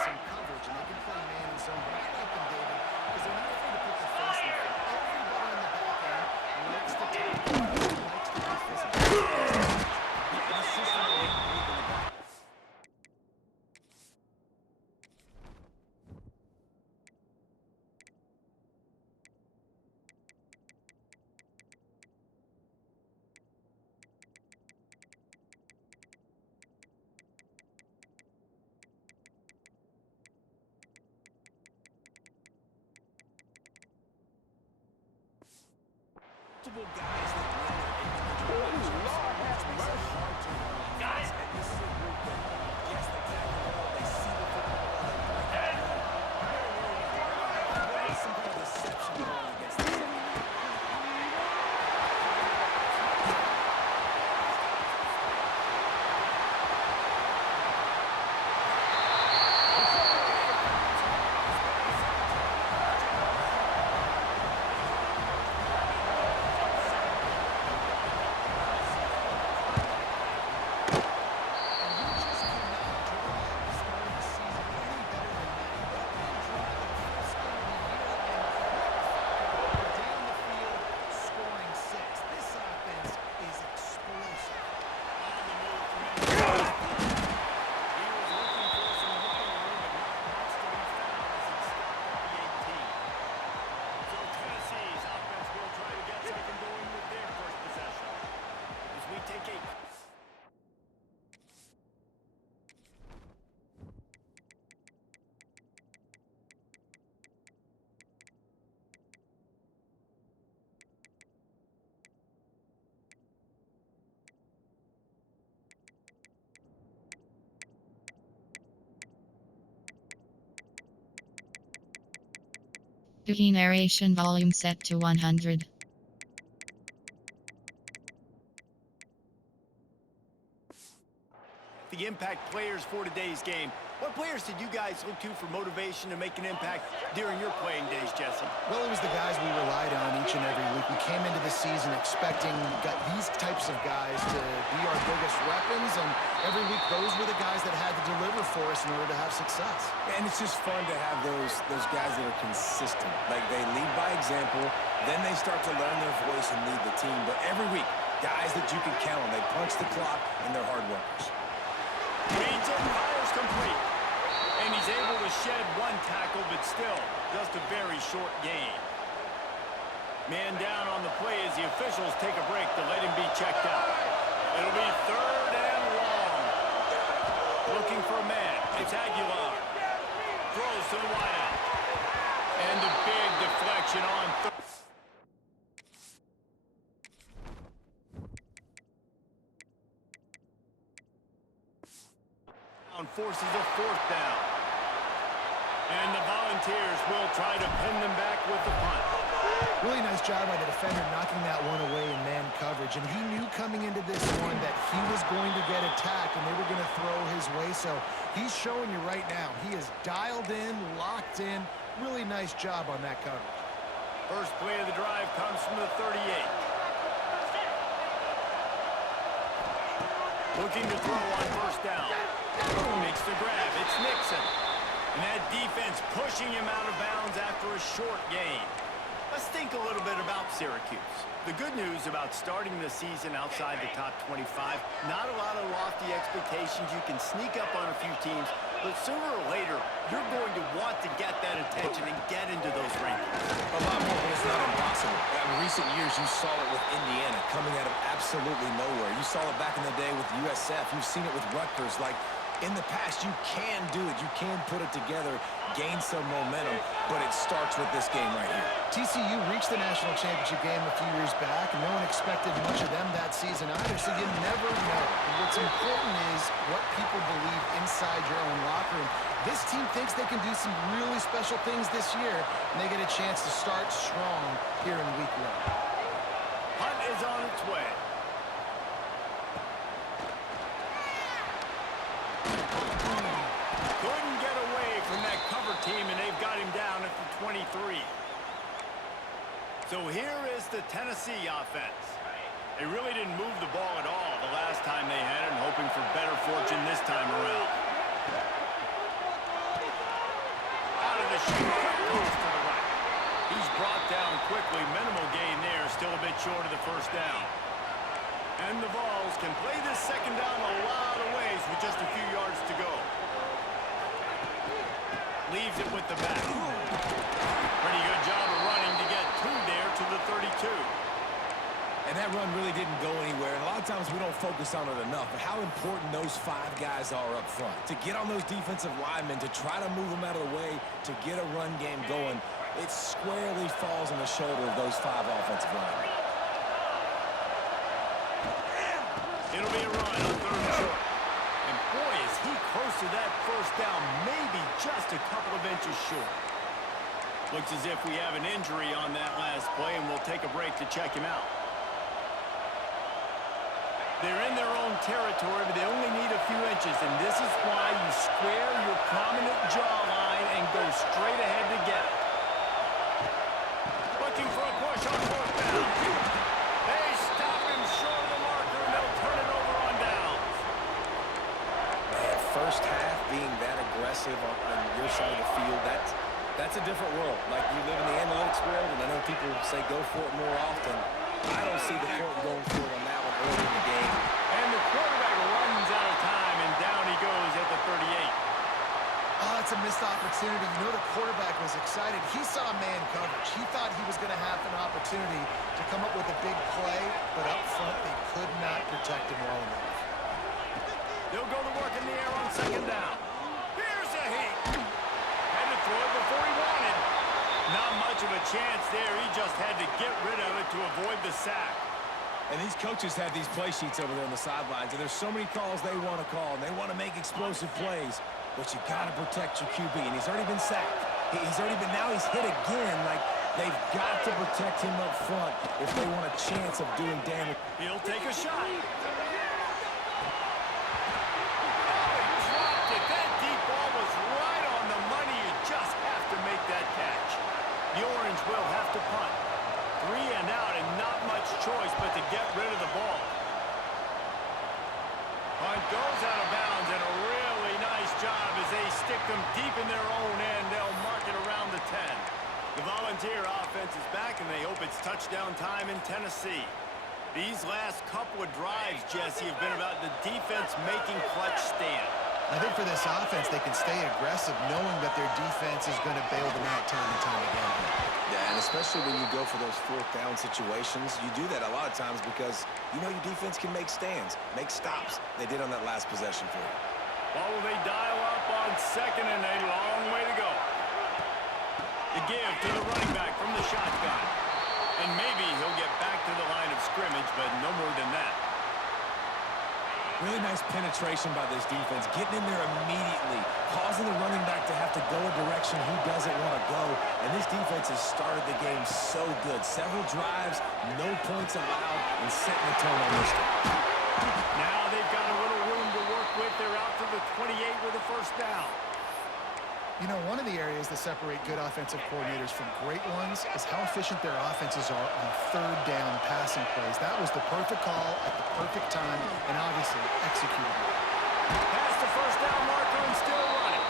some coverage, and they can play man and zone. But I like them, David, because they're not afraid to put their face in the field. Everybody in the back end likes to tackle, likes to be physical. The system will lead in the back. Multiple guys that win their individual matchups, which makes it hard to run offense. And this is a group that, yes, they tackle well, they see the football well, they break it well. There is some kind of deception going against the secondary. Key narration volume set to 100. The impact players for today's game. What players did you guys look to for motivation to make an impact during your playing days, Jesse? Well, it was the guys we relied on each and every week. We came into the season expecting these types of guys to be our biggest weapons, and every week those were the guys that had to deliver for us in order to have success. And it's just fun to have those guys that are consistent. Like, they lead by example, then they start to learn their voice and lead the team. But every week, guys that you can count on. They punch the clock, and they're hard workers. Reads it, fires complete. And he's able to shed one tackle, but still, just a very short gain. Man down on the play as the officials take a break to let him be checked out. It'll be 3rd and long. Looking for a man. It's Aguilar. Throws to the wideout. And a big deflection on 3rd. Forces a 4th down. And the Volunteers will try to pin them back with the punt. Really nice job by the defender knocking that one away in man coverage. And he knew coming into this one that he was going to get attacked and they were going to throw his way. So he's showing you right now. He is dialed in, locked in. Really nice job on that coverage. First play of the drive comes from the 38. Looking to throw on 1st down. Makes the grab. It's Nixon. And that defense pushing him out of bounds after a short gain. Let's think a little bit about Syracuse. The good news about starting the season outside the top 25, not a lot of lofty expectations. You can sneak up on a few teams, but sooner or later, you're going to want to get that attention and get into those rankings. A lot more, but it's not impossible. In recent years, you saw it with Indiana coming out of absolutely nowhere. You saw it back in the day with USF. You've seen it with Rutgers. Like, in the past, you can do it. You can put it together, gain some momentum, but it starts with this game right here. TCU reached the national championship game a few years back, and no one expected much of them that season either, so you never know. And what's important is what people believe inside your own locker room. This team thinks they can do some really special things this year, and they get a chance to start strong here in week 1. Hunt is on its way. Couldn't get away from that cover team, and they've got him down at the 23. So here is the Tennessee offense. They really didn't move the ball at all the last time they had it, and hoping for better fortune this time around. short of the first down. And the Vols can play this second down a lot of ways with just a few yards to go. Leaves it with the back. Pretty good job of running to get two there to the 32. And that run really didn't go anywhere. And a lot of times we don't focus on it enough, but how important those 5 guys are up front. To get on those defensive linemen, to try to move them out of the way, to get a run game going, it squarely falls on the shoulder of those 5 offensive linemen. It'll be a run on 3rd and short. And boy, is he close to that first down, maybe just a couple of inches short. Looks as if we have an injury on that last play, and we'll take a break to check him out. They're in their own territory, but they only need a few inches, and this is why you square your prominent jawline and go straight ahead to get it. Looking for a push on 4th down. They stop him short of the marker, and they'll turn it over on downs. Man, first half being that aggressive on your side of the field, that's a different world. Like, you live in the analytics world, and I know people say go for it more often. I don't see the court going for it on that one early in the game. And the quarterback runs out of time, and down he goes at the 38. Oh, it's a missed opportunity. You know the quarterback was excited. He saw man coverage. He thought he was going to have an opportunity to come up with a big play, but up front they could not protect him well enough. They'll go to work in the air on 2nd down. Here's a hit. Had to throw it before he wanted. Not much of a chance there. He just had to get rid of it to avoid the sack. And these coaches have these play sheets over there on the sidelines, and there's so many calls they want to call, and they want to make explosive plays, but you got to protect your QB, and he's already been sacked. Now he's hit again. Like, they've got to protect him up front if they want a chance of doing damage. He'll take a shot. Oh, he dropped it. That deep ball was right on the money. You just have to make that catch. The Orange will have to punt. 3 and out, and not much choice but to get rid of the ball. Punt goes out of bounds, and a really nice job as they stick them deep in their own end. They'll mark it around the 10. The Volunteer offense is back, and they hope it's touchdown time in Tennessee. These last couple of drives, Jesse, have been about the defense making clutch stand. I think for this offense, they can stay aggressive knowing that their defense is going to bail them out time and time again. Yeah, and especially when you go for those 4th down situations, you do that a lot of times because you know your defense can make stands, make stops. They did on that last possession for you. Well, they dial up on 2nd and a long way to go. The give to the running back from the shotgun. And maybe he'll get back to the line of scrimmage, but no more than that. Really nice penetration by this defense, getting in there immediately, causing the running back to have to go a direction he doesn't want to go. And this defense has started the game so good. Several drives, no points allowed, and setting the tone on this one. Now they've got a little room to work with. They're out to the 28 with a first down. You know, one of the areas that separate good offensive coordinators from great ones is how efficient their offenses are on 3rd down passing plays. That was the perfect call at the perfect time and obviously executed. Past the first down marker and still running.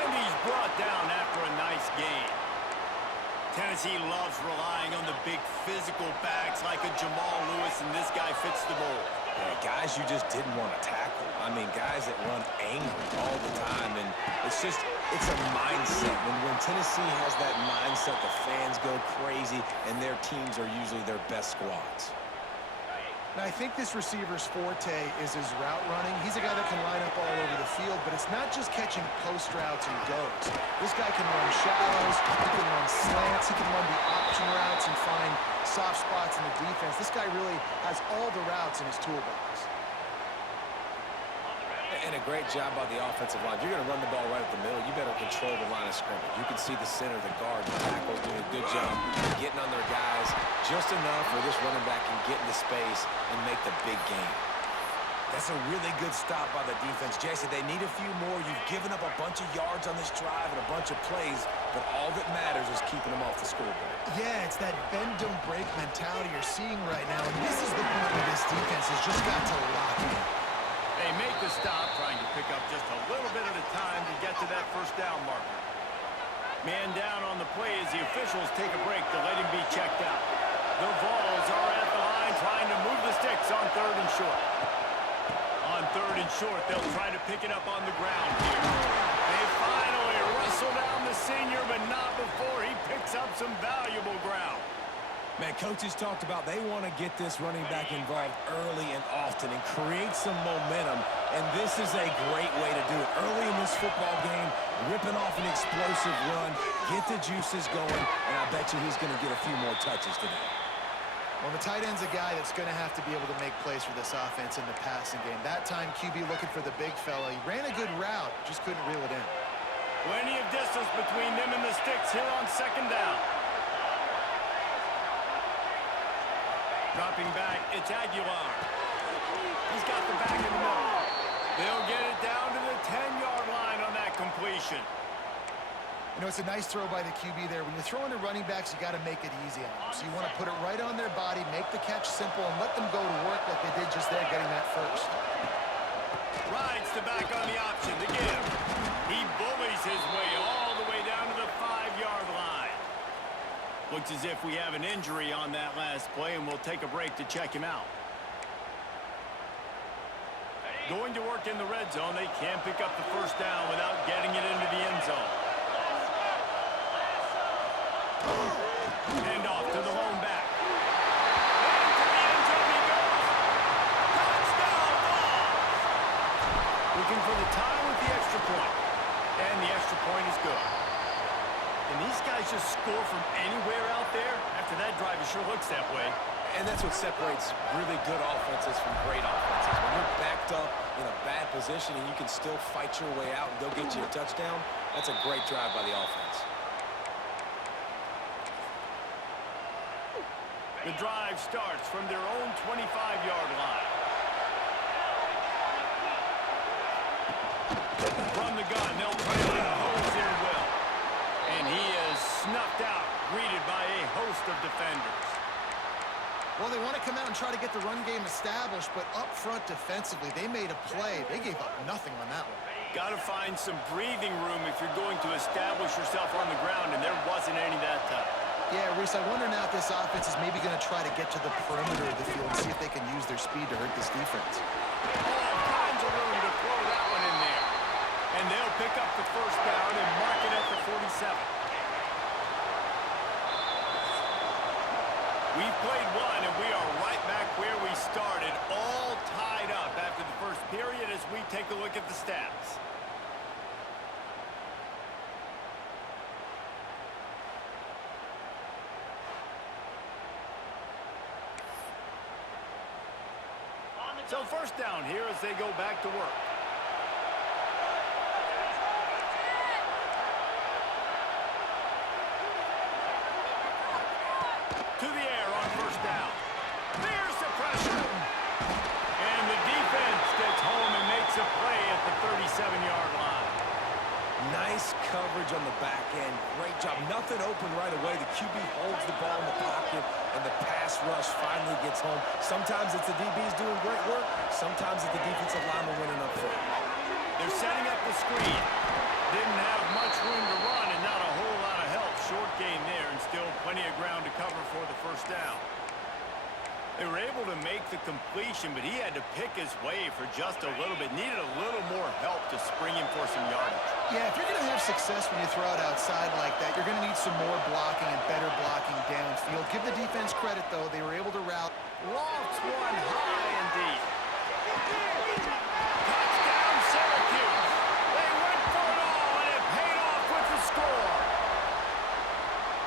And he's brought down after a nice gain. Tennessee loves relying on the big physical backs like a Jamal Lewis, and this guy fits the mold. Yeah, guys you just didn't want to tackle. I mean, guys that run angry all the time, and it's a mindset. When Tennessee has that mindset, the fans go crazy, and their teams are usually their best squads. Now, I think this receiver's forte is his route running. He's a guy that can line up all over the field, but it's not just catching post routes and goes. This guy can run shallows, he can run slants, he can run the option routes and find soft spots in the defense. This guy really has all the routes in his toolbox. And a great job by the offensive line. If you're going to run the ball right at the middle, you better control the line of scrimmage. You can see the center, the guard, the tackles doing a good job getting on their guys just enough where this running back can get into space and make the big game. That's a really good stop by the defense. Jason, they need a few more. You've given up a bunch of yards on this drive and a bunch of plays, but all that matters is keeping them off the scoreboard. Yeah, it's that bend, don't break mentality you're seeing right now, and this is the point where this defense has just got to lock in. They make the stop, trying to pick up just a little bit at a time to get to that first down marker. Man down on the play as the officials take a break to let him be checked out. The Vols are at the line trying to move the sticks on 3rd and short. On 3rd and short, they'll try to pick it up on the ground here. They finally wrestle down the senior, but not before he picks up some valuable ground. Man, coaches talked about they want to get this running back involved early and often and create some momentum, and this is a great way to do it. Early in this football game, ripping off an explosive run, get the juices going, and I bet you he's going to get a few more touches today. Well, the tight end's a guy that's going to have to be able to make plays for this offense in the passing game. That time, QB looking for the big fella. He ran a good route, just couldn't reel it in. Plenty of distance between them and the sticks here on 2nd down. Dropping back, it's Aguilar. He's got the back in the middle. They'll get it down to the 10-yard line on that completion. You know, it's a nice throw by the QB there. When you're throwing to running backs, you got to make it easy on them. So you want to put it right on their body, make the catch simple, and let them go to work like they did just there, getting that first. Rides the back on the option to give. He bullies his way all the way down to the 5-yard line. Looks as if we have an injury on that last play, and we'll take a break to check him out. Going to work in the red zone. They can't pick up the first down without getting it into the end zone. Hand off to the lone back. And to the end zone he goes. Touchdown ball. Looking for the tie with the extra point. And the extra point is good. And these guys just score from anywhere out there. After that drive, it sure looks that way. And that's what separates really good offenses from great offenses. When you're backed up in a bad position and you can still fight your way out and go get you a touchdown, that's a great drive by the offense. The drive starts from their own 25-yard line. From the gun, they'll try to impose their will. And he is snuffed out, greeted by a host of defenders. Well, they want to come out and try to get the run game established, but up front defensively, they made a play. They gave up nothing on that one. Got to find some breathing room if you're going to establish yourself on the ground, and there wasn't any that time. Yeah, Reese, I wonder now if this offense is maybe going to try to get to the perimeter of the field and see if they can use their speed to hurt this defense. All kinds of room to throw that one in there. And they'll pick up the first down and mark it at the 47. We've played one, and we are right back where we started, all tied up after the first period as we take a look at the stats. So first down here as they go back to work. To the air on first down. There's the pressure. And the defense gets home and makes a play at the 37-yard line. Nice coverage on the back end. Great job. Nothing open right away. The QB holds the ball in the pocket, and the pass rush finally gets home. Sometimes it's the DBs doing great work. Sometimes it's the defensive lineman winning up front. They're setting up the screen. Didn't have much room to run and not a whole lot of help. Short gain there and still plenty of ground to cover for the first down. They were able to make the completion, but he had to pick his way for just a little bit. Needed a little more help to spring him for some yardage. Yeah, if you're going to have success when you throw it outside like that, you're going to need some more blocking and better blocking downfield. Give the defense credit, though. They were able to route. Lofts one high and deep. Touchdown, Syracuse. They went for it all, and it paid off with the score.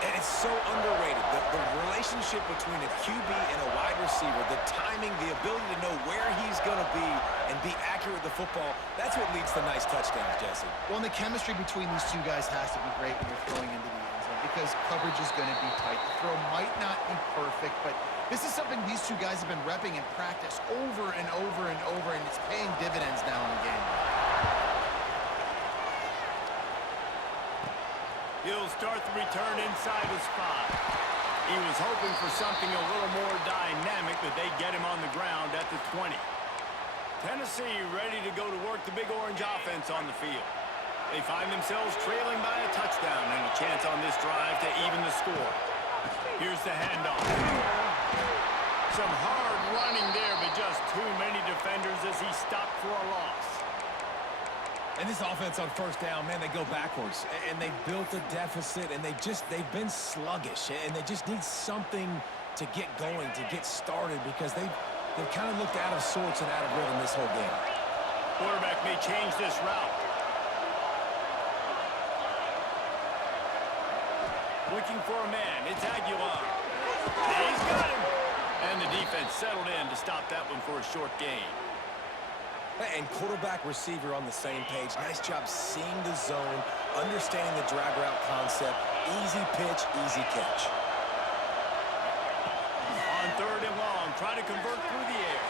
And it's so underrated. The relationship between a QB and a wide receiver, the timing, the ability to know where he's going to be and be accurate with the football, that's what leads to nice touchdowns, Jesse. Well, and the chemistry between these two guys has to be great when you're throwing into the end zone because coverage is going to be tight. The throw might not be perfect, but this is something these two guys have been repping in practice over and over and over, and it's paying dividends now in the game. He'll start the return inside his 5. He was hoping for something a little more dynamic, but they get him on the ground at the 20. Tennessee ready to go to work the big orange offense on the field. They find themselves trailing by a touchdown and a chance on this drive to even the score. Here's the handoff. Some hard running there, but just too many defenders as he stopped for a loss. And this offense on first down, man, they go backwards. And they built a deficit, and they've been sluggish. And they just need something to get going, to get started, because they've kind of looked out of sorts and out of rhythm this whole game. Quarterback may change this route. Looking for a man. It's Aguilar. He's got him. And the defense settled in to stop that one for a short gain. And quarterback receiver on the same page. Nice job seeing the zone, understanding the drag route concept. Easy pitch, easy catch. On third and long, try to convert through the air.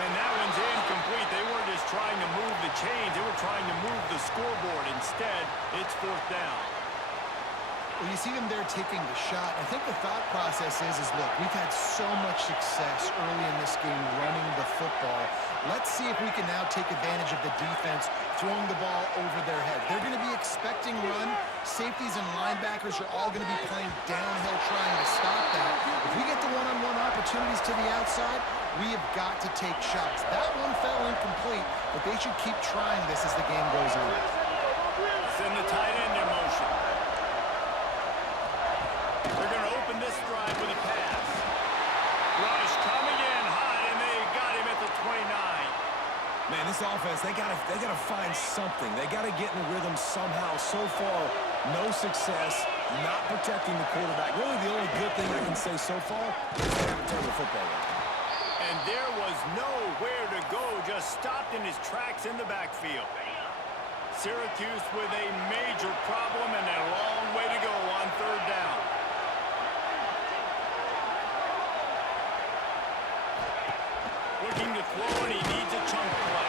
And that one's incomplete. They weren't just trying to move the chains. They were trying to move the scoreboard. Instead, it's fourth down. Well, you see them there taking the shot. I think the thought process is look, we've had so much success early in this game running the football. Let's see if we can now take advantage of the defense throwing the ball over their head. They're going to be expecting run. Safeties and linebackers are all going to be playing downhill trying to stop that. If we get the one-on-one opportunities to the outside, we have got to take shots. That one fell incomplete, but they should keep trying this as the game goes on. Send the tight end in motion. They're going to open this drive with a pass. Rush coming in high, and they got him at the 29. Man, this offense, they gotta find something. They gotta get in rhythm somehow. So far, no success, not protecting the quarterback. Really, the only good thing I can say so far is they haven't turned the football over. And there was nowhere to go, just stopped in his tracks in the backfield. Syracuse with a major problem and a long way to go on third down. Looking to throw, and he needs a chunk play.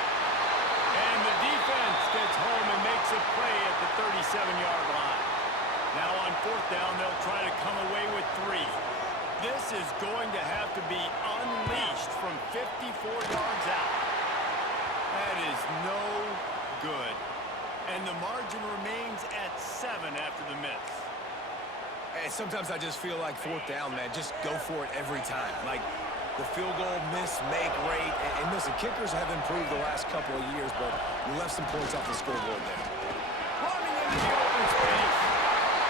And the defense gets home and makes a play at the 37-yard line. Now on fourth down, they'll try to come away with 3. This is going to have to be unleashed from 54 yards out. That is no good. And the margin remains at 7 after the miss. And sometimes I just feel like fourth down, man, just go for it every time. Like the field goal miss-make rate. And listen, kickers have improved the last couple of years, but you left some points off the scoreboard there. Running into the open space.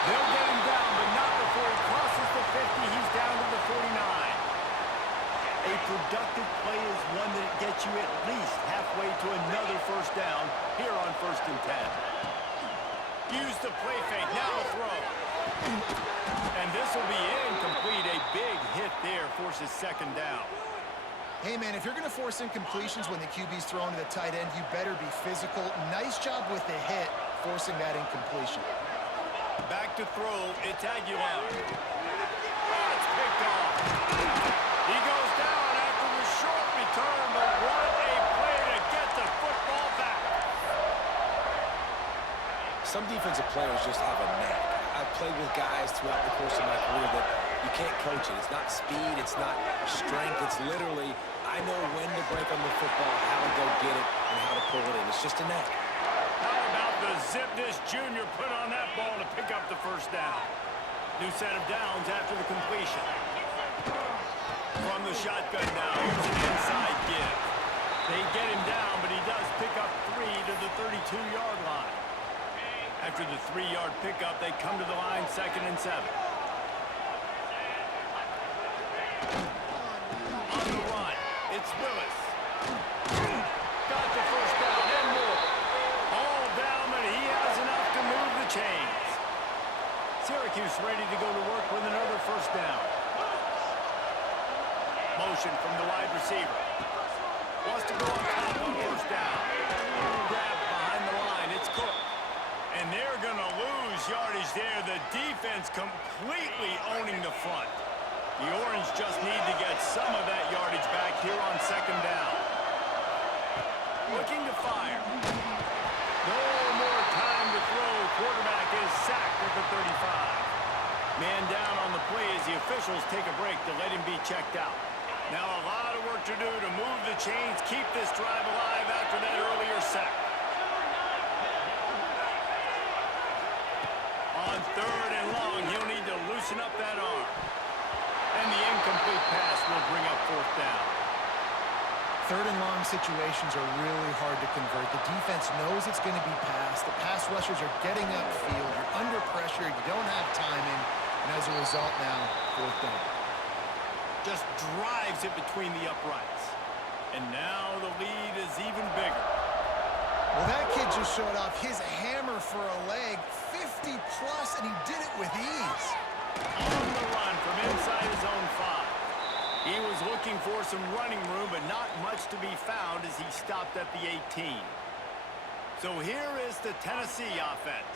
They'll get him down, but not before he crosses the 50. He's down to the 49. A productive play is one that gets you at least halfway to another first down here on 1st and 10. Use the play fake, now a throw. And this will be incomplete. A big hit there forces second down. Hey, man, if you're going to force incompletions when the QB's throwing to the tight end, you better be physical. Nice job with the hit, forcing that incompletion. Back to throw, it's Aguilar. Oh, it's picked off. He goes down after the short return, but what a play to get the football back. Some defensive players just have a knack. I've played with guys throughout the course of my career that you can't coach it. It's not speed, it's not strength. It's literally, I know when to break on the football, how to go get it, and how to pull it in. It's just a knack. How about the zip this junior put on that ball to pick up the first down? New set of downs after the completion. From the shotgun now, here's an inside give. They get him down, but he does pick up 3 to the 32-yard line. After the 3-yard pickup, they come to the line 2nd and 7. On the run, it's Willis. Got the first down and more. All down, but he has enough to move the chains. Syracuse ready to go to work with another first down. Motion from the wide receiver. Wants to go on top on first down. Grab behind the line, it's Cook. And they're going to lose yardage there. The defense completely owning the front. The Orange just need to get some of that yardage back here on second down. Looking to fire. No more time to throw. Quarterback is sacked at the 35. Man down on the play as the officials take a break to let him be checked out. Now a lot of work to do to move the chains, keep this drive alive after that earlier sack. On third and long, he'll need to loosen up that arm. situations are really hard to convert. The defense knows it's going to be passed. The pass rushers are getting upfield. You're under pressure. You don't have timing. And as a result now, fourth down. Just drives it between the uprights. And now the lead is even bigger. Well, that kid just showed off his hammer for a leg, 50 plus, and he did it with ease. On the run from inside his own 5. He was looking for some running room, but not much to be found as he stopped at the 18. So here is the Tennessee offense.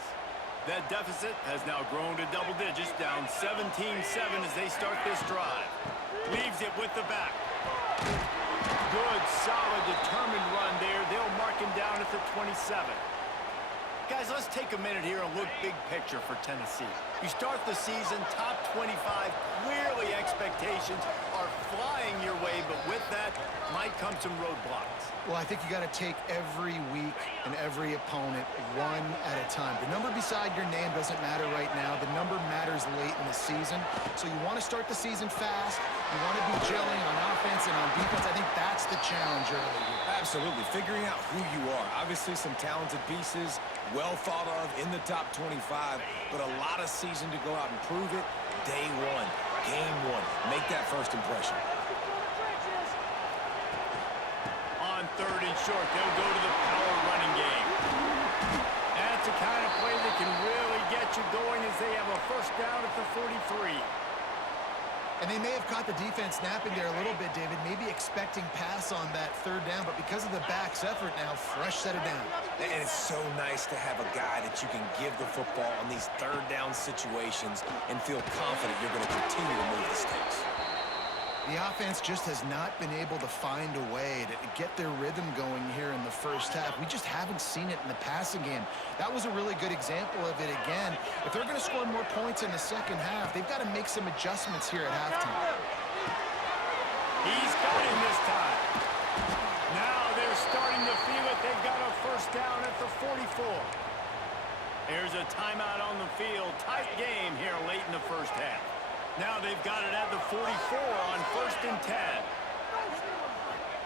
That deficit has now grown to double digits, down 17-7 as they start this drive. Leaves it with the back. Good, solid, determined run there. They'll mark him down at the 27. Guys, let's take a minute here and look big picture for Tennessee. You start the season top 25. Clearly expectations are flying your way, but with that might come some roadblocks. Well, I think you got to take every week and every opponent one at a time. The number beside your name doesn't matter right now. The number matters late in the season. So you want to start the season fast. You want to be gelling on offense and on defense. I think that's the challenge early here. Absolutely. Figuring out who you are. Obviously some talented pieces, well thought of in the top 25, but a lot of season to go out and prove it. Day one, game one. Make that first impression. On third and short, they'll go to the power running game. That's the kind of play that can really get you going as they have a first down at the 43. And they may have caught the defense snapping there a little bit, David, maybe expecting pass on that third down, but because of the back's effort now, fresh set of downs. And it's so nice to have a guy that you can give the football on these third down situations and feel confident you're going to continue to move the sticks. The offense just has not been able to find a way to get their rhythm going here in the first half. We just haven't seen it in the passing game. That was a really good example of it again. If they're going to score more points in the second half, they've got to make some adjustments here at halftime. He's got him this time. Now they're starting to feel it. They've got a first down at the 44. Here's a timeout on the field. Tight game here late in the first half. Now they've got it at the 44 on first and 10.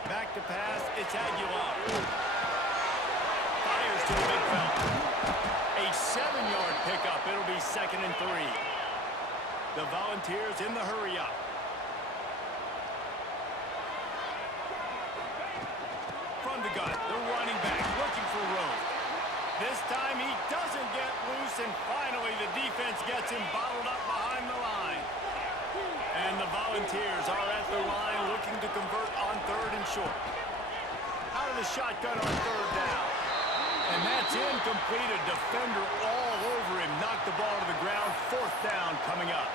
Back to pass, it's Aguilar. Fires to the big fella. A 7-yard pickup. It'll be 2nd and 3. The Volunteers in the hurry up. From the gun, the running back looking for Rose. This time he doesn't get loose, and finally the defense gets him bottled up behind the line. And the Volunteers are at the line looking to convert on third and short. Out of the shotgun on third down. And that's incomplete. A defender all over him. Knocked the ball to the ground. Fourth down coming up.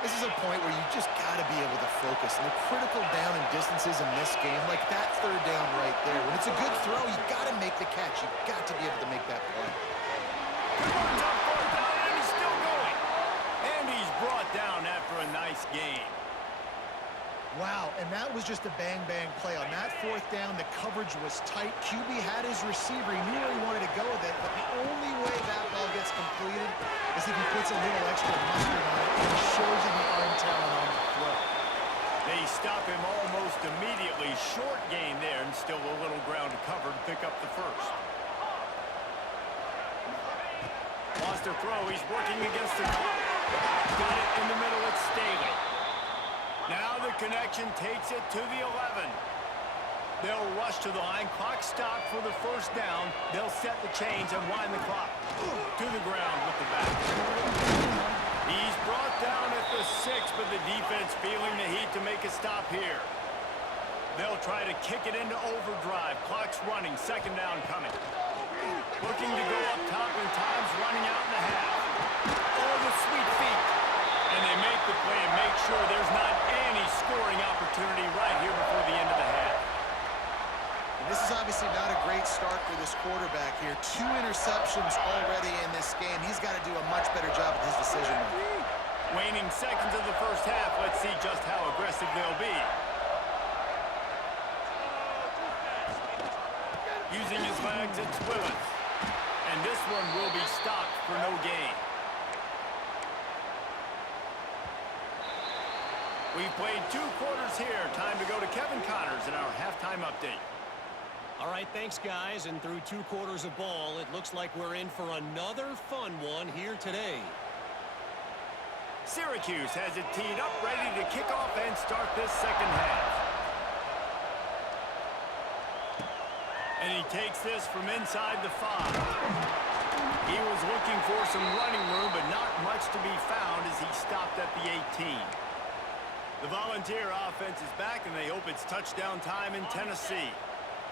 This is a point where you just got to be able to focus. And the critical down and distances in this game, like that third down right there. When it's a good throw, you got to make the catch. You've got to be able to make that play. Converts on fourth down, and he's still going. And he's brought down after a nice game. Wow, and that was just a bang-bang play. On that fourth down, the coverage was tight. QB had his receiver. He knew where he wanted to go with it, but the only way that ball gets completed is if he puts a little extra mustard on it and shows you the arm talent on the throw. They stop him almost immediately. Short gain there, and still a little ground to cover to pick up the first. Lost a throw. He's working against the clock. Got it in the middle. It's Staley. Now the connection takes it to the 11. They'll rush to the line. Clock stopped for the first down. They'll set the chains and wind the clock. To the ground with the back. He's brought down at the 6, but the defense feeling the heat to make a stop here. They'll try to kick it into overdrive. Clock's running. Second down coming. Looking to go up top, and time's running out in the half. Oh, the sweet feet. And they make the play and make sure there's not any scoring opportunity right here before the end of the half. And this is obviously not a great start for this quarterback here. 2 interceptions already in this game. He's got to do a much better job with his decision. Waning seconds of the first half. Let's see just how aggressive they'll be. Using his legs, it's Willis. And this one will be stopped for no gain. We've played 2 quarters here. Time to go to Kevin Connors in our halftime update. All right, thanks, guys. And through 2 quarters of ball, it looks like we're in for another fun one here today. Syracuse has it teed up, ready to kick off and start this second half. And he takes this from inside the 5. He was looking for some running room, but not much to be found as he stopped at the 18. The Volunteer offense is back, and they hope it's touchdown time in Tennessee.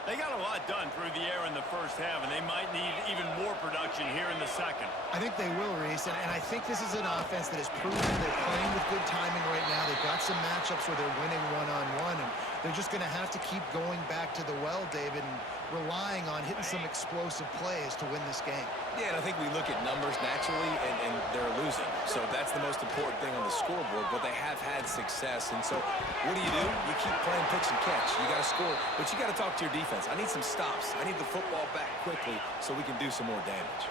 They got a lot done through the air in the first half, and they might need even more production here in the second. I think they will, Reese, and I think this is an offense that has proven they're playing with good timing right now. They've got some matchups where they're winning one-on-one, and they're just going to have to keep going back to the well, David, and relying on hitting some explosive plays to win this game. Yeah, and I think we look at numbers naturally, and they're losing. So that's the most important thing on the scoreboard, but they have had success. And so what do? You keep playing pitch and catch. You got to score, but you got to talk to your defense. I need some stops. I need the football back quickly so we can do some more damage.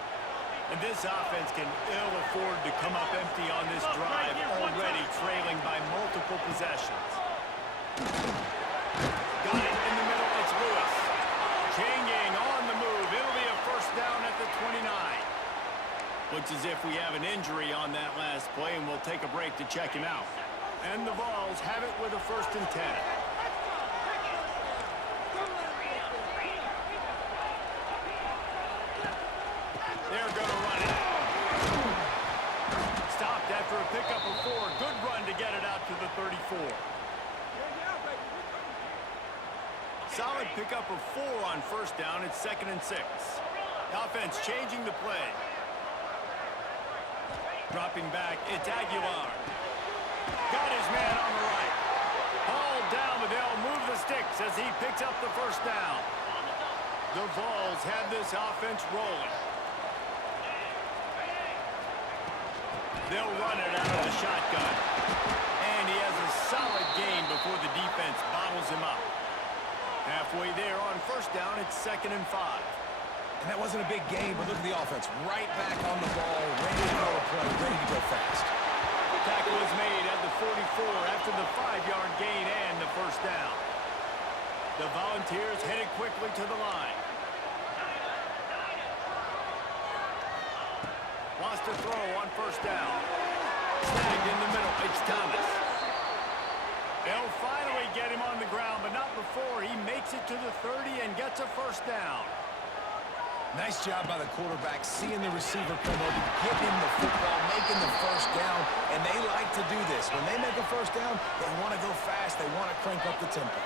And this offense can ill afford to come up empty on this drive, already trailing by multiple possessions. Got it in the middle. It's Lewis. Chain gang on the move. It'll be a first down at the 29. Looks as if we have an injury on that last play, and we'll take a break to check him out. And the Vols have it with a 1st and 10. They're going to run it. Stopped after a pickup of 4. Good run to get it out to the 34. Solid pickup of 4 on first down. It's 2nd and 6. Offense changing the play. Dropping back, it's Aguilar. Got his man on the right. Hauled down, but they'll move the sticks as he picks up the first down. The Vols have this offense rolling. They'll run it out of the shotgun. And he has a solid gain before the defense bottles him up. Halfway there on first down, it's 2nd and 5. And that wasn't a big game, but look at the offense. Right back on the ball, ready to go play, ready to go fast. Tackle is made at the 44 after the 5-yard gain and the first down. The Volunteers headed quickly to the line. Lost a throw on first down. Snagged in the middle. It's Thomas. They'll finally get him on the ground, but not before he makes it to the 30 and gets a first down. Nice job by the quarterback, seeing the receiver come open, hitting him the football, making the first down, and they like to do this. When they make a first down, they want to go fast. They want to crank up the tempo.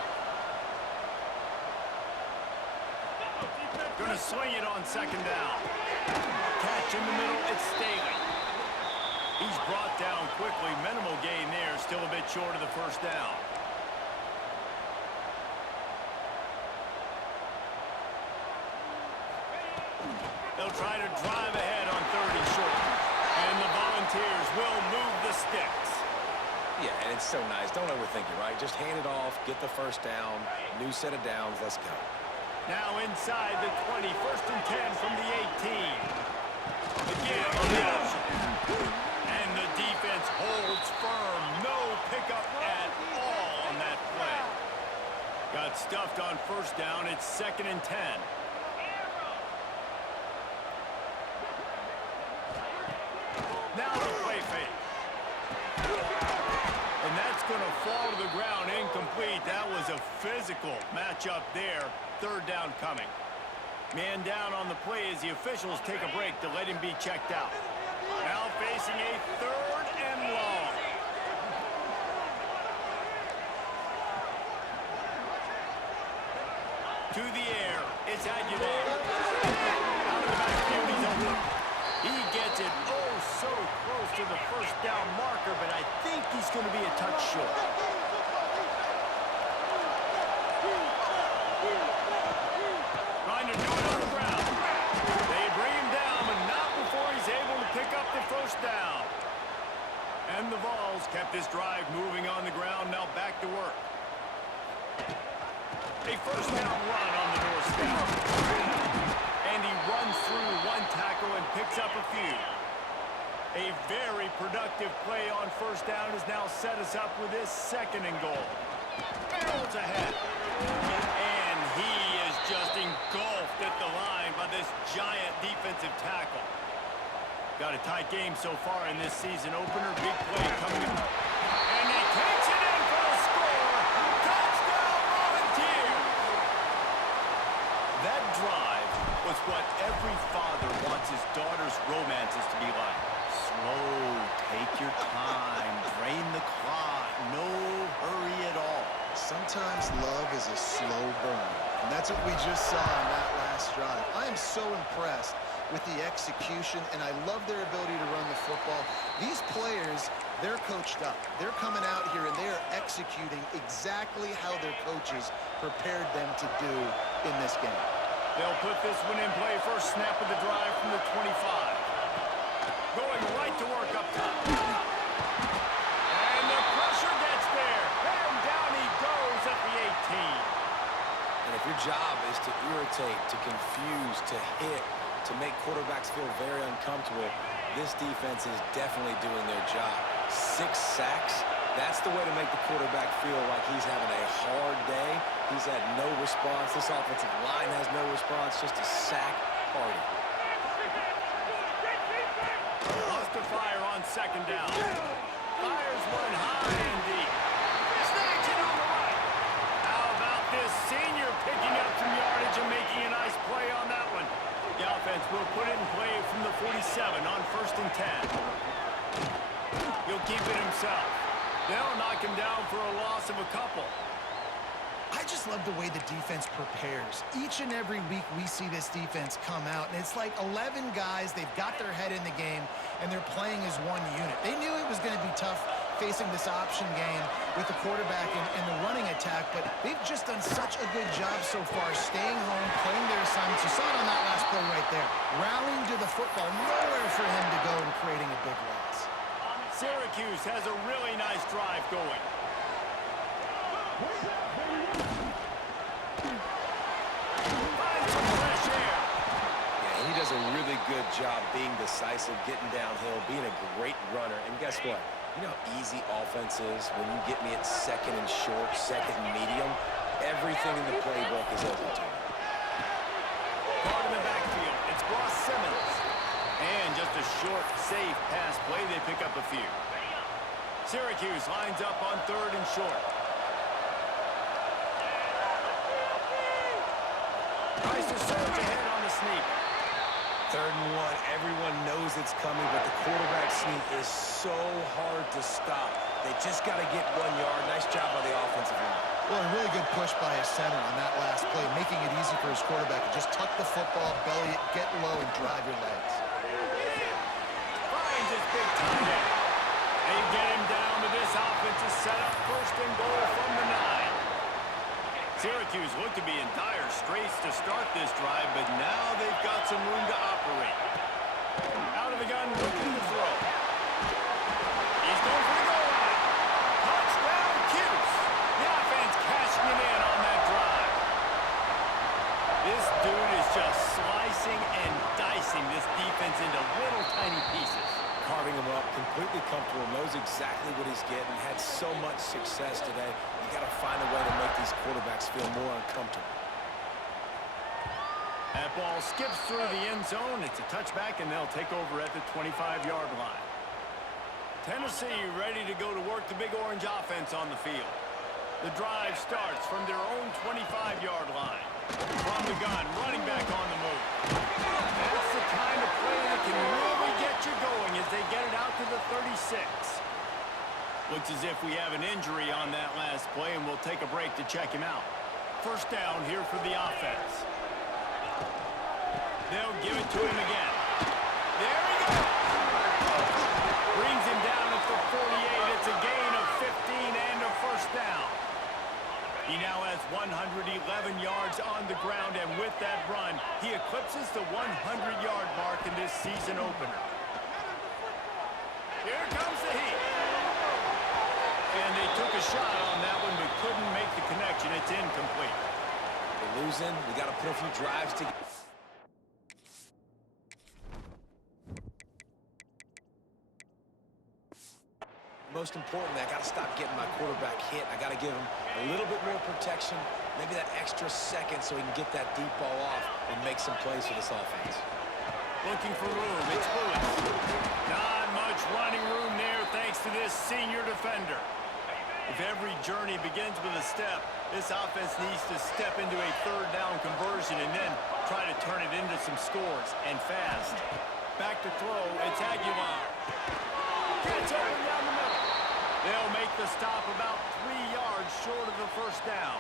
Going to swing it on 2nd down. Catch in the middle, it's Staley. He's brought down quickly. Minimal gain there, still a bit short of the first down. They'll try to drive ahead on 3rd and short. And the Volunteers will move the sticks. Yeah, and it's so nice. Don't overthink it, right? Just hand it off, get the first down, new set of downs, let's go. Now inside the 20, 1st and 10 from the 18. Again on the option. And the defense holds firm. No pickup at all on that play. Got stuffed on first down. It's 2nd and 10. Now the play fake. And that's going to fall to the ground incomplete. That was a physical matchup there. 3rd down coming. Man down on the play as the officials take a break to let him be checked out. Now facing a 3rd and long. To the air. It's Aguilar. Out of the backfield, he's open. He gets it so close to the first down marker, but I think he's going to be a touch short. Trying to do it on the ground. They bring him down, but not before he's able to pick up the first down. And the Vols kept this drive moving on the ground, now back to work. A first down run on the doorstep. And he runs through one tackle and picks up a few. A very productive play on first down has now set us up with this 2nd and goal. Barrels ahead. And he is just engulfed at the line by this giant defensive tackle. Got a tight game so far in this season opener. Big play coming in. And he takes it in for the score. Touchdown Volunteers! That drive was what every father wants his daughter's romances to be like. Slow, take your time, drain the clock, no hurry at all. Sometimes love is a slow burn, and that's what we just saw on that last drive. I am so impressed with the execution, and I love their ability to run the football. These players, they're coached up. They're coming out here, and they are executing exactly how their coaches prepared them to do in this game. They'll put this one in play. First snap of the drive from the 25. Going right to work up top. And the pressure gets there. And down he goes at the 18. And if your job is to irritate, to confuse, to hit, to make quarterbacks feel very uncomfortable, this defense is definitely doing their job. 6 sacks, that's the way to make the quarterback feel like he's having a hard day. He's had no response. This offensive line has no response, just a sack party. Lost to fire on 2nd down. Fires one high and deep. Snags it on the right. How about this senior picking up some yardage and making a nice play on that one? The offense will put it in play from the 47 on 1st and 10. He'll keep it himself. They'll knock him down for a loss of a couple. I just love the way the defense prepares. Each and every week we see this defense come out, and it's like 11 guys, they've got their head in the game, and they're playing as one unit. They knew it was going to be tough facing this option game with the quarterback in the running attack, but they've just done such a good job so far staying home, playing their assignments. You saw it on that last play right there. Rallying to the football, nowhere for him to go and creating a big loss. Syracuse has a really nice drive going. Finds some fresh air. Yeah, he does a really good job being decisive, getting downhill, being a great runner. And guess what? You know how easy offense is when you get me at 2nd and short, 2nd and medium? Everything in the playbook is open to me. Caught in the backfield. It's Ross Simmons. And just a short, safe pass play. They pick up a few. Syracuse lines up on 3rd and short. Tries to surge ahead on the sneak. 3rd and 1, everyone knows it's coming, but the quarterback sneak is so hard to stop. They just got to get 1 yard. Nice job by the offensive line. Well, a really good push by his center on that last play, making it easy for his quarterback to just tuck the football, belly it, get low, and drive your legs. Finds his big tight end. They get him down to this offensive setup. 1st and goal from the 9. Syracuse looked to be in dire straits to start this drive, but now they've got some room to operate. Out of the gun, looking to throw. He's going for the goal line. Touchdown, Cuse. The offense cashing it in on that drive. This dude is just slicing and dicing this defense into little tiny pieces. Carving him up, completely comfortable, knows exactly what he's getting, had so much success today. You got to find a way to make these quarterbacks feel more uncomfortable. That ball skips through the end zone. It's a touchback, and they'll take over at the 25-yard line. Tennessee ready to go to work the Big Orange offense on the field. The drive starts from their own 25-yard line. From the gun, running back on the move. That's the kind of play that can really get you going as they get it out to the 36. Looks as if we have an injury on that last play, and we'll take a break to check him out. 1st down here for the offense. They'll give it to him again. There he goes. Brings him down at the 48. It's a gain of 15 and a 1st down. He now has 111 yards on the ground, and with that run, he eclipses the 100-yard mark in this season opener. Here comes the heat. And they took a shot on that one, but couldn't make the connection. It's incomplete. We're losing. We got to put a few drives together. most importantly, I got to stop getting my quarterback hit. I got to give him a little bit more protection, maybe that extra second so he can get that deep ball off and make some plays for this offense. Looking for room. It's Lewis. Not much running room there thanks to this senior defender. If every journey begins with a step, this offense needs to step into a third down conversion and then try to turn it into some scores, and fast. Back to throw. It's Aguilar. Gets open down the middle. They'll make the stop about 3 yards short of the first down.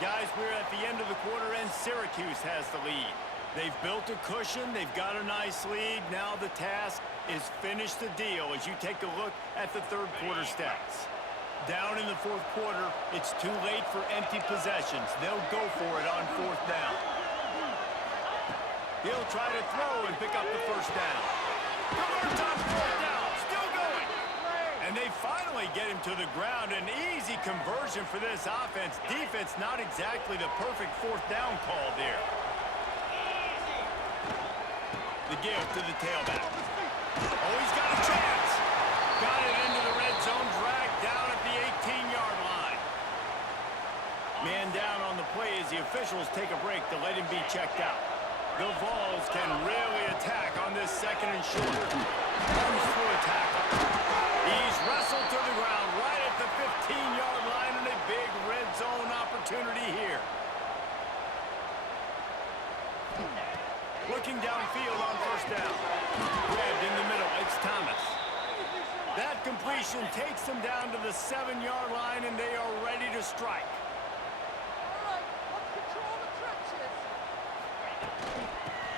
Guys, we're at the end of the quarter, and Syracuse has the lead. They've built a cushion. They've got a nice lead. Now the task is finish the deal as you take a look at the third quarter stats. Down in the fourth quarter, it's too late for empty possessions. They'll go for it on fourth down. He'll try to throw and pick up the first down. Converts on fourth down. Still going. And they finally get him to the ground. An easy conversion for this offense. Defense not exactly the perfect fourth down call there. The give to the tailback. Oh, he's got a chance. Got it into the red zone, dragged down at the 18-yard line. Man down on the play as the officials take a break to let him be checked out. The Vols can really attack on this second and short. Comes through a tackle. He's wrestled to the ground right at the 15-yard line, and a big red zone opportunity here. Looking downfield on first down. Grabbed in the middle. It's Thomas. That completion takes them down to the 7-yard line, and they are ready to strike.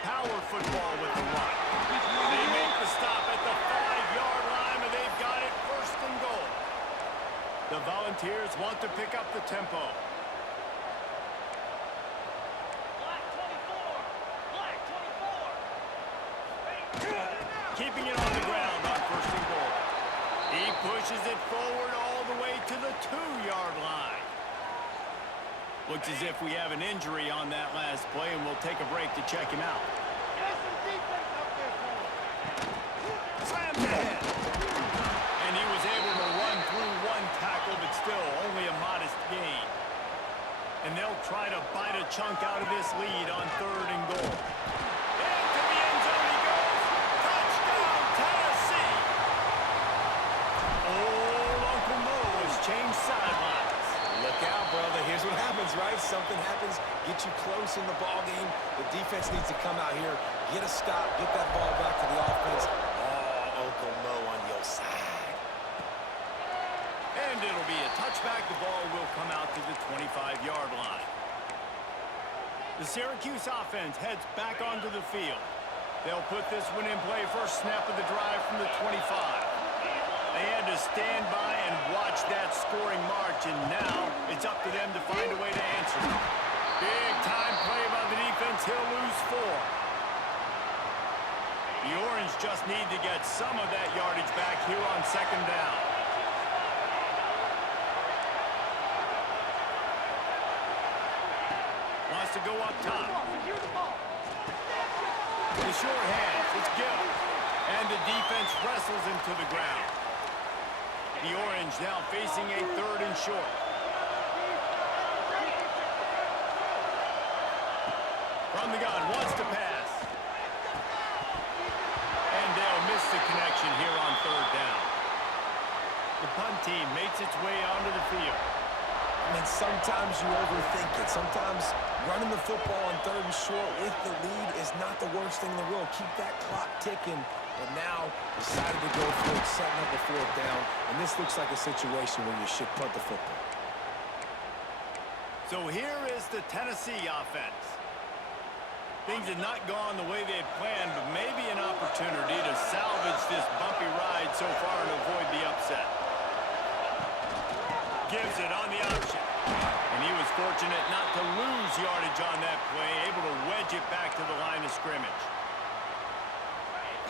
Power football with the run. They make the stop at the 5-yard line, and they've got it first and goal. The Volunteers want to pick up the tempo. Keeping it on the ground on first and goal. He pushes it forward all the way to the 2-yard line. Looks as if we have an injury on that last play, and we'll take a break to check him out. Slams ahead. And he was able to run through one tackle, but still only a modest gain. And they'll try to bite a chunk out of this lead on third and goal. Look out, brother. Here's what happens, right? Something happens, get you close in the ball game. The defense needs to come out here, get a stop, get that ball back to the offense. Oh, Uncle Mo on your side. And it'll be a touchback. The ball will come out to the 25-yard line. The Syracuse offense heads back onto the field. They'll put this one in play. First snap of the drive from the 25. They had to stand by and watch that scoring march, and now it's up to them to find a way to answer. Big time play by the defense. He'll lose 4. The Orange just need to get some of that yardage back here on second down. Wants to go up top. The short hands. It's Gill. And the defense wrestles him to the ground. The Orange now facing a third and short. From the gun, wants to pass. And they'll miss the connection here on third down. The punt team makes its way onto the field. I mean, sometimes you overthink it. Sometimes running the football on third and short with the lead is not the worst thing in the world. Keep that clock ticking. But now decided to go for it, setting up a fourth down. And this looks like a situation where you should punt the football. So here is the Tennessee offense. Things had not gone the way they had planned, but maybe an opportunity to salvage this bumpy ride so far and avoid the upset. Gives it on the option. And he was fortunate not to lose yardage on that play, able to wedge it back to the line of scrimmage.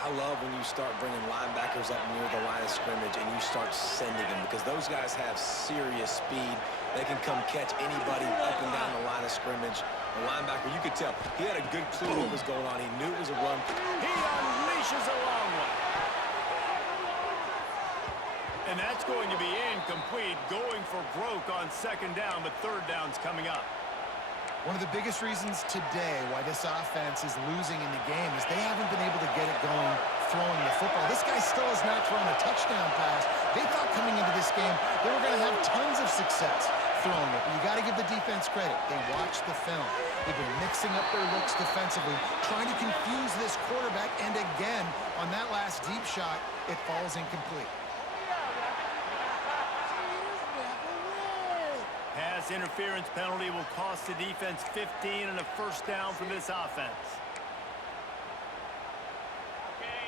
I love when you start bringing linebackers up near the line of scrimmage and you start sending them, because those guys have serious speed. They can come catch anybody up and down the line of scrimmage. The linebacker, you could tell, he had a good clue what was going on. He knew it was a run. He unleashes a long one. And that's going to be incomplete, going for broke on second down, but third down's coming up. One of the biggest reasons today why this offense is losing in the game is they haven't been able to get it going throwing the football. This guy still has not thrown a touchdown pass. They thought coming into this game they were going to have tons of success throwing it, but you got to give the defense credit. They watched the film. They've been mixing up their looks defensively, trying to confuse this quarterback, and again, on that last deep shot, it falls incomplete. Pass interference penalty will cost the defense 15 and a first down for this offense.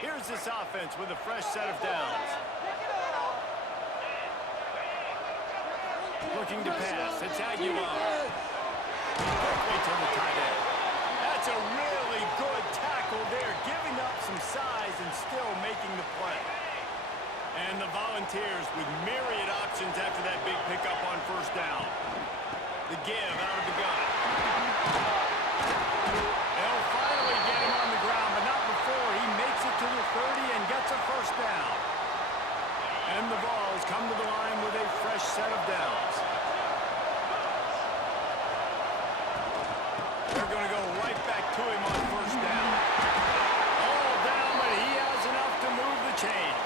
Here's this offense with a fresh set of downs. Looking to pass. It's Aguilar. Quickly to the tight end. That's a really good tackle there, giving up some size and still making the play. And the Volunteers with myriad options after that big pickup on first down. The give out of the gun. They'll finally get him on the ground, but not before he makes it to the 30 and gets a first down. And the Vols come to the line with a fresh set of downs. They're going to go right back to him on first down. All down, but he has enough to move the chains.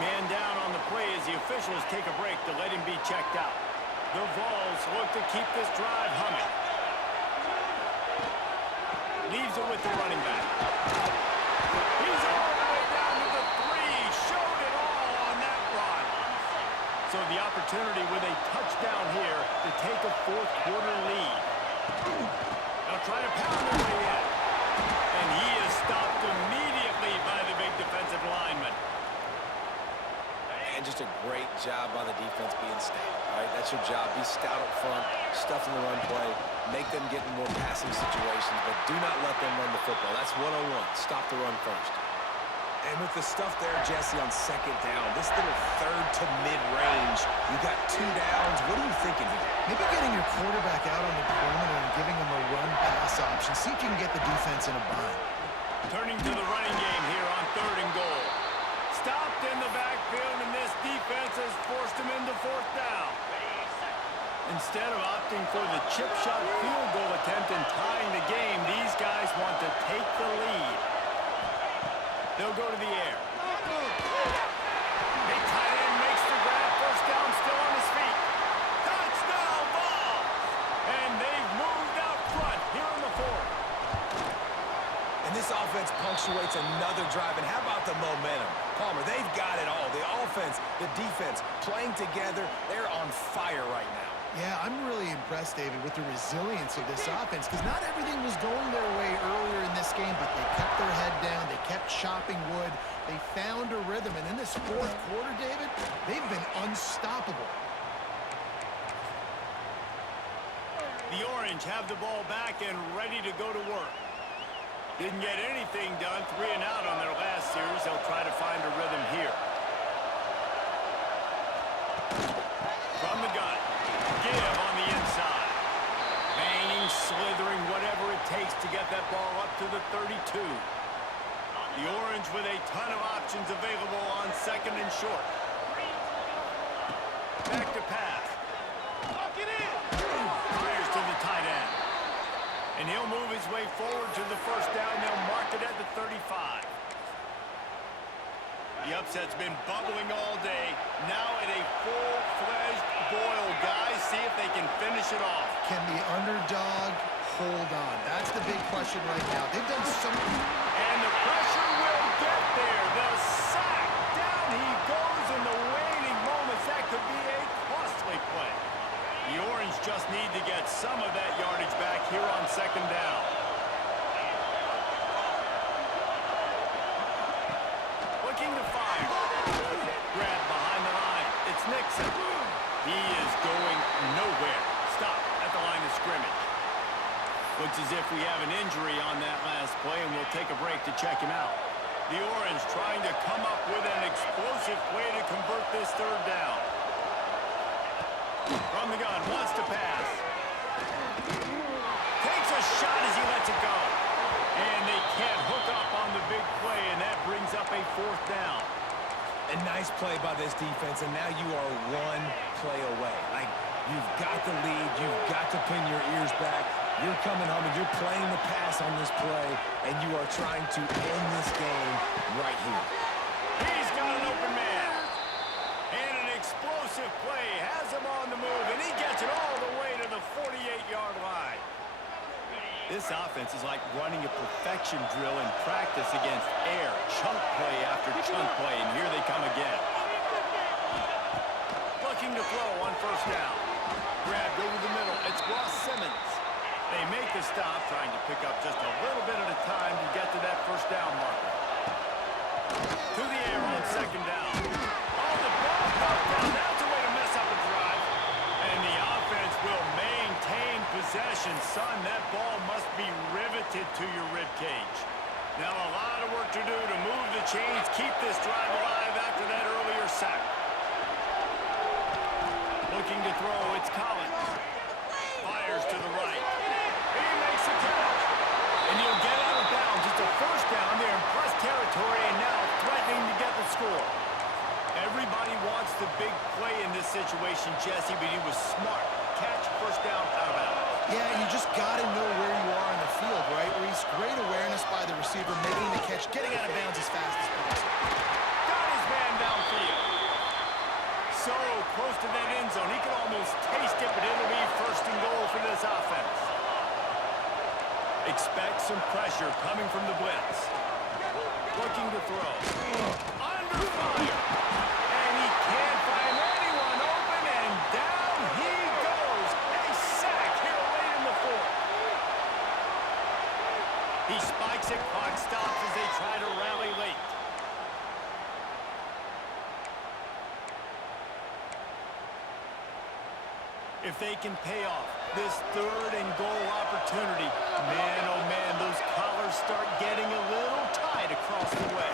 Man down on the play as the officials take a break to let him be checked out. The Vols look to keep this drive humming. Leaves it with the running back. He's all the way down to the 3. Showed it all on that run. So the opportunity with a touchdown here to take a fourth quarter lead. They'll try to pound their way in. And he is stopped immediately by the big defensive lineman. And just a great job by the defense being stout, right? That's your job. Be stout up front, stuff in the run play, make them get in more passing situations, but do not let them run the football. That's 101. Stop the run first. And with the stuff there, Jesse, on second down, this little third to mid-range, you got 2 downs. What are you thinking here? Maybe getting your quarterback out on the perimeter and giving him a run-pass option. See if you can get the defense in a bind. Turning to the running game here on third and goal. Stopped in the backfield, and this defense has forced him into fourth down. Instead of opting for the chip shot field goal attempt and tying the game, these guys want to take the lead. They'll go to the air. Big tight end makes the grab. First down, still on his feet. Touchdown ball! And they've moved out front here in the fourth. And this offense punctuates another drive. And how about the momentum? Palmer, they've got it all. The offense, the defense, playing together. They're on fire right now. Yeah, I'm really impressed, David, with the resilience of this offense because not everything was going their way earlier in this game, but they kept their head down. They kept chopping wood. They found a rhythm. And in this fourth quarter, David, they've been unstoppable. The Orange have the ball back and ready to go to work. Didn't get anything done, 3 and out on their last series. They'll try to find a rhythm here. From the gun. Give on the inside. Banging, slithering, whatever it takes to get that ball up to the 32. The Orange with a ton of options available on second and short. Back to pass. Fires to the tight end. And he'll move his way forward to the first down. They'll mark it at the 35. The upset's been bubbling all day. Now at a full-fledged boil. Guys, see if they can finish it off. Can the underdog hold on? That's the big question right now. They've done something. And the pressure will get there. The sack. Down he goes in the waning moments. That could be a costly play. The Orange just need to get some of that yardage back here on second down. Looking to fire. Grab behind the line. It's Nixon. He is going nowhere. Stop at the line of scrimmage. Looks as if we have an injury on that last play, and we'll take a break to check him out. The Orange trying to come up with an explosive play to convert this third down. From the gun, wants to pass. Takes a shot as he lets it go. And they can't hook up on the big play, and that brings up a fourth down. And nice play by this defense, and now you are one play away. Like, you've got the lead. You've got to pin your ears back. You're coming home, and you're playing the pass on this play, and you are trying to end this game right here. He's got an open man. And an explosive play has him on the move, and he gets it all the way to the 48-yard line. This offense is like running a perfection drill in practice against air. Chunk play after chunk play, and here they come again. Looking to throw on first down. Grabbed over the middle. It's Ross Simmons. They make the stop, trying to pick up just a little bit at a time to get to that first down marker. To the air on second down. Oh, the ball popped down. That's a way to mess up a drive. And the offense will maintain possession. Son, that ball must be riveted to your ribcage. Now a lot of work to do to move the chains, keep this drive alive after that earlier sack. Looking to throw, it's Collins. Fires to the right. He makes a catch. And he'll get out of bounds. It's a first down there in plus territory, and now threatening to get the score. Everybody wants the big play in this situation, Jesse, but he was smart. Catch, first down, out of bounds. Yeah, you just got to know where you are in the field, right, Reese? Great awareness by the receiver, making the catch, getting out of bounds as fast as possible. Got his man downfield. So close to that end zone, he could almost taste it, but it'll be first and goal for this offense. Expect some pressure coming from the blitz. Looking to throw. Under fire. And he can't find anyone open, and down he goes. A sack here late in the fourth. He spikes it, clock stops as they try to rally late. If they can pay off this third and goal opportunity, man, oh man, those collars start getting a little tight across the way.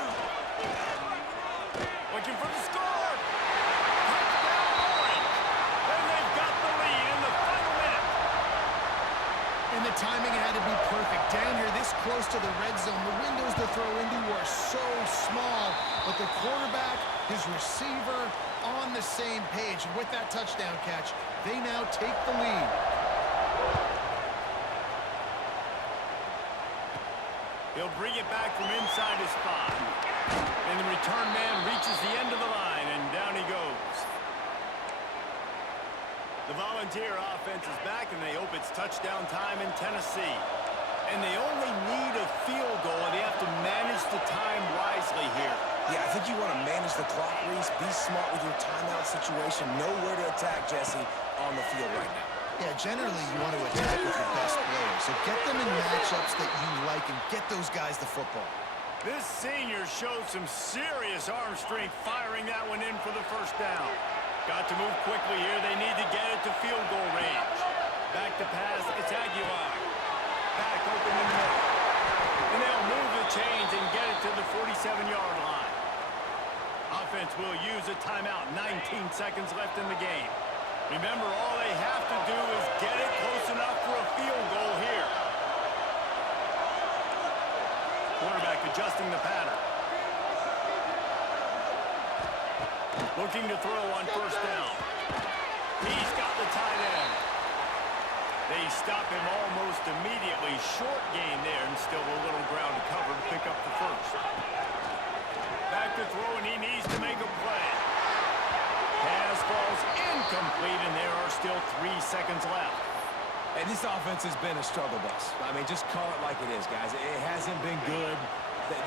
Looking for the score. Touchdown Orange. And they've got the lead in the final minute. And the timing had to be perfect. Down here, this close to the red zone, the windows to throw into are so small. But the quarterback, his receiver, on the same page. And with that touchdown catch, they now take the lead. He'll bring it back from inside his spot. And the return man reaches the end of the line, and down he goes. The Volunteer offense is back, and they hope it's touchdown time in Tennessee. And they only need a field goal, and they have to manage the time wisely here. Yeah, I think you want to manage the clock, Reese. Be smart with your timeout situation. Know where to attack, Jesse, on the field right now. Yeah, generally you want to attack with your best players. So get them in matchups that you like and get those guys the football. This senior showed some serious arm strength firing that one in for the first down. Got to move quickly here. They need to get it to field goal range. Back to pass. It's Aguilar. Back open in the middle. And they'll move the chains and get it to the 47-yard line. Offense will use a timeout. 19 seconds left in the game. Remember, all they have to do is get it close enough for a field goal here. Quarterback adjusting the pattern. Looking to throw on first down. He's got the tight end. They stop him almost immediately. Short gain there, and still a little ground to cover to pick up the first. Back to throw, and he needs to make a play. Pass falls incomplete, and there are still 3 seconds left. And this offense has been a struggle bus. I mean, just call it like it is, guys. It hasn't been good,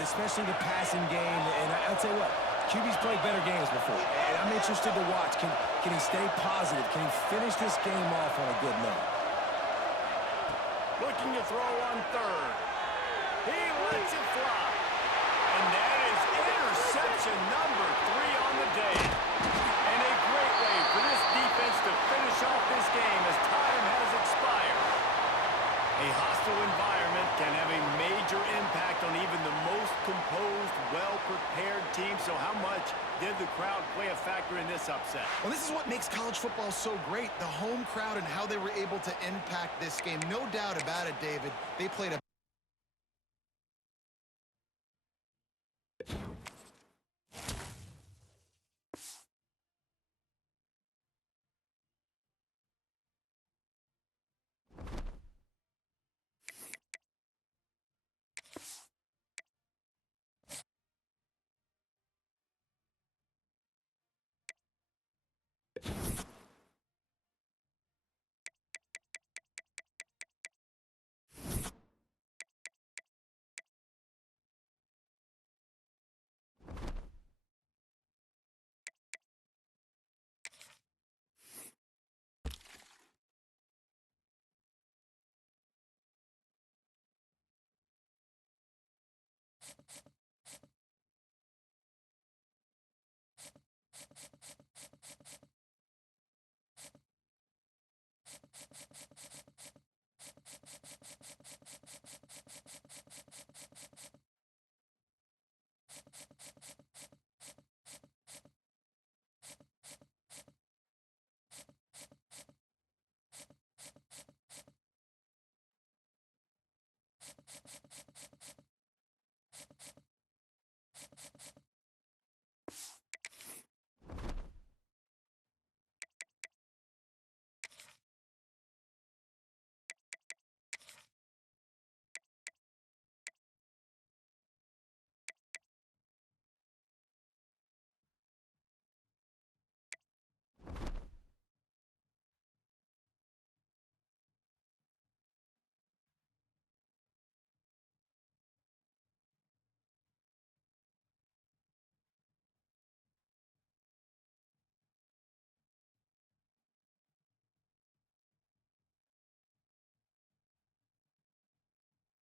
especially the passing game. And I'll tell you what, QB's played better games before. And I'm interested to watch. Can he stay positive? Can he finish this game off on a good note? Looking to throw on third. He lets it fly. And that is interception number 3 on the day. And a great way for this defense to finish off this game as time has expired. A hostile environment can have a major impact on even the most composed, well-prepared team. So how much did the crowd play a factor in this upset? Well, this is what makes college football so great, the home crowd and how they were able to impact this game. No doubt about it, David. They played a